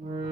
Mm-hmm.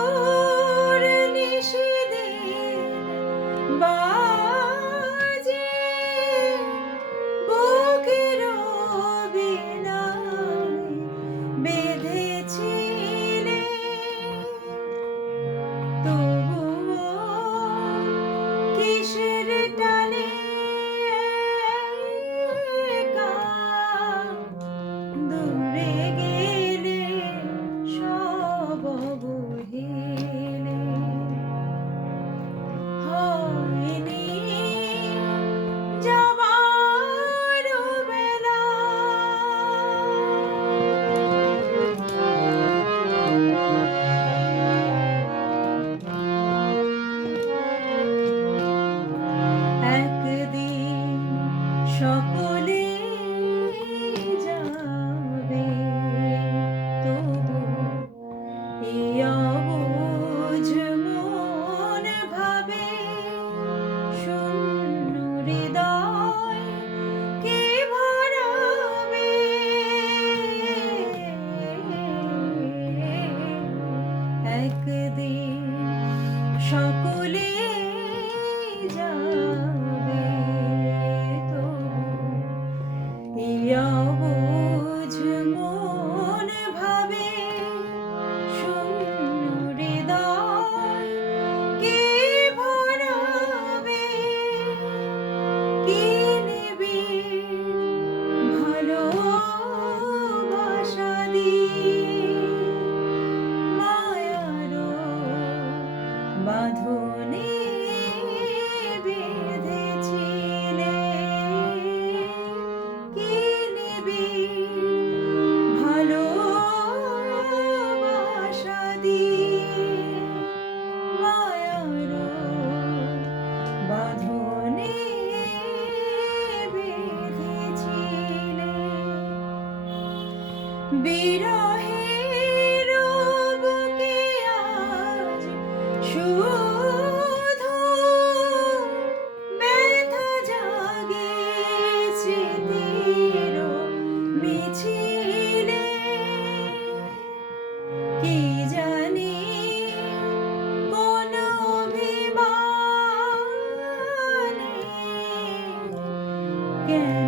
সকলে বাঁধনে বেঁধেছিলে। কি নিবি? ভালো বাসাদি মায়ার বাঁধনে বেঁধেছিলে। বিরয় কি জানি? কোন অভিমানে? কেন